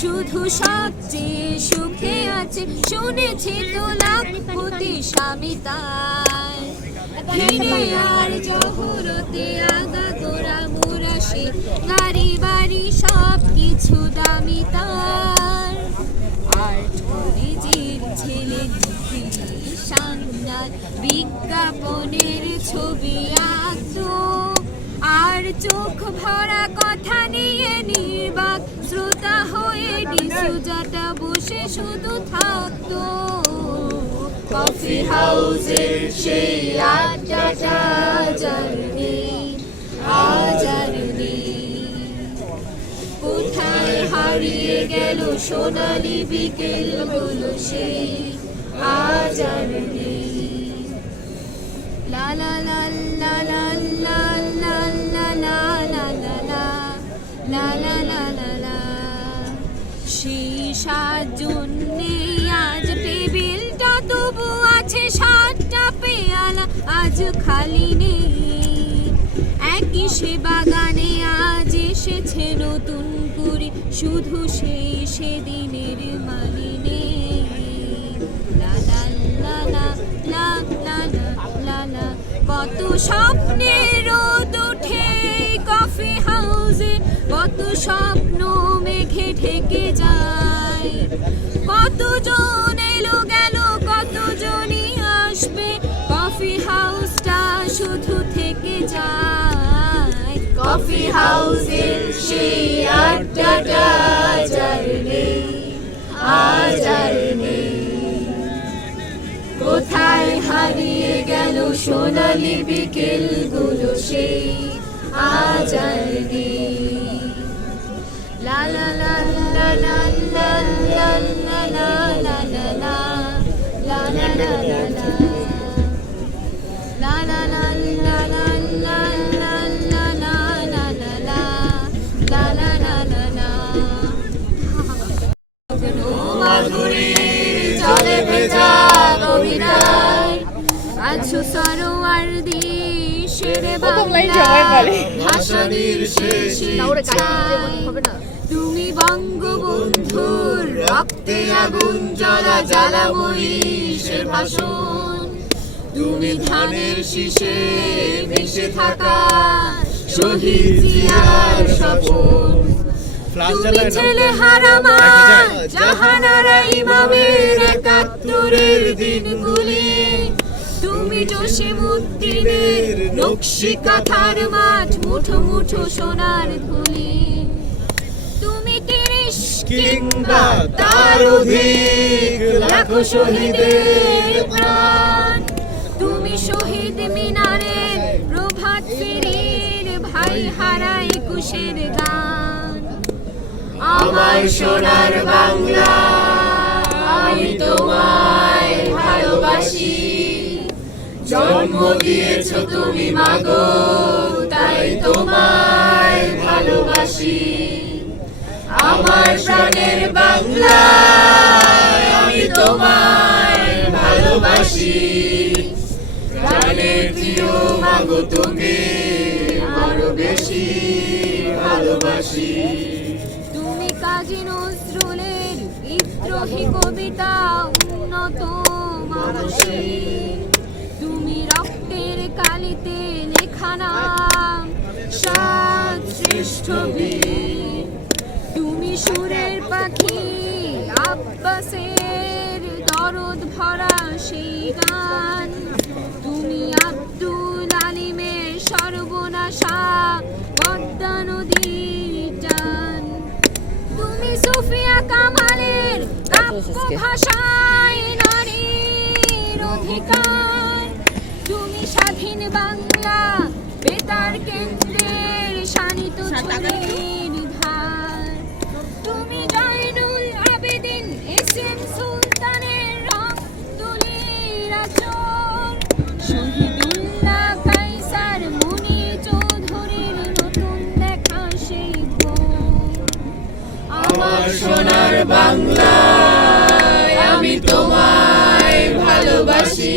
শুধু সবচেয়ে সুখে আছে, শুনেছি তো লাখপতি স্বামী তার হিরে আর জহরতে আগা গোড়া মুরাশি, গাড়ি বাড়ি সব কিছু দামি তার। আর ছেলে বিজ্ঞাপনের ছবি আঁকতো আর চোখ ভরা কথা নিয়ে নির্বাক শ্রোতা হয়ে ডিসুজাটা বসে শুধু থাকতো। কফি হাউসের সেই আড্ডাটা আজ আর নেই আজ আর নেই। কোথায় হারিয়ে গেল সোনালি বিকেলগুলো সেই আজ আর নেই। লা লা লা লা লা লা আজ খালি নেই। একই সে বাগানে আজ এসেছে নতুন করে শুধু সেই সেদিনের মালি নেই কত স্বপ্নের রোদ উঠে কফি হাউসে। কত স্বপ্ন মেঘে ঢেকে যায়। কতজন শুধু থেকে যায় কফি হাউসের সেই আড্ডাটা আজ নেই আজ আর নেই কোথায় হারিয়ে গেল সোনালি বিকেলগুলো সেই আজ আর নেই লা লা লা লা লা লা লা লা লা লা লা লা লা La la la la আছো সরোয়ার দেশের বাংলা ভাষানির শেষে তুমি বঙ্গবন্ধুর রক্তে আগুন জ্বালা জ্বালাময়ী সে ভাষণ। তুমি ধানের শীষে মিশে থাকা শহীদ জিয়ার স্বপন। তুমি ছেলে হারামান জাহানারা ইমামের একাত্তরের দিনগুলি। তুমি জসিমুদ্দিনের নকশি কাঁথার মাঠ, মুঠো মুঠো সোনার ধুলি। তুমি তিরিশ কিংবা তার অধিক লাখো শহীদের প্রাণ? তুমি শহীদ মিনারের প্রভাত ফেরির ভাই হারা একুশের গান। আমার সোনার বাংলা জন্ম দিয়েছ তুমি মাগো, তাই তোমায় ভালোবাসি। আমার প্রাণের বাংলা আমি তোমায় ভালোবাসি। প্রাণের প্রিয় মাগো, তুমি আরও বেশি ভালোবাসি। তুমি কাজী নজরুলের বিদ্রোহী কবিতা উন্নত রক্তের কালিতে লেখা নাম সাত শ্রেষ্ঠ বীর। তুমি সুরের পাখি আব্বাসের দরদ ভরা সেই গান। তুমি আব্দুল আলিমের সর্বনাশা পদ্মা নদীর টান। তুমি সুফিয়া কামালের কাব্য ভাষায় নারীর অধিকার। স্বাধীন বাংলা বেতার কেন্দ্রের শানিত ছবির ধার তুমি জয়নুল আবেদিন এস এম সুলতানের রং তুলির আচর। শহীদুল্লাহ কাইসার মুনি চৌধুরীর নতুন দেখা সেই আমার সোনার বাংলা আমি তোমায় ভালোবাসি।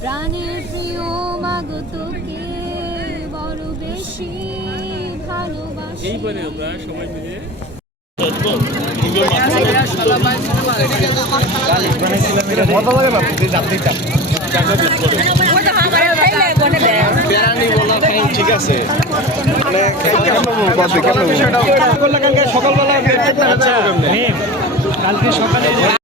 প্রাণের প্রিয় মাগো তোকে বড় বেশি ভালোবাসি। এইবারে আমরা সবাই মিলে ঠিক আছে মানে কেমন কেমন সকালবেলা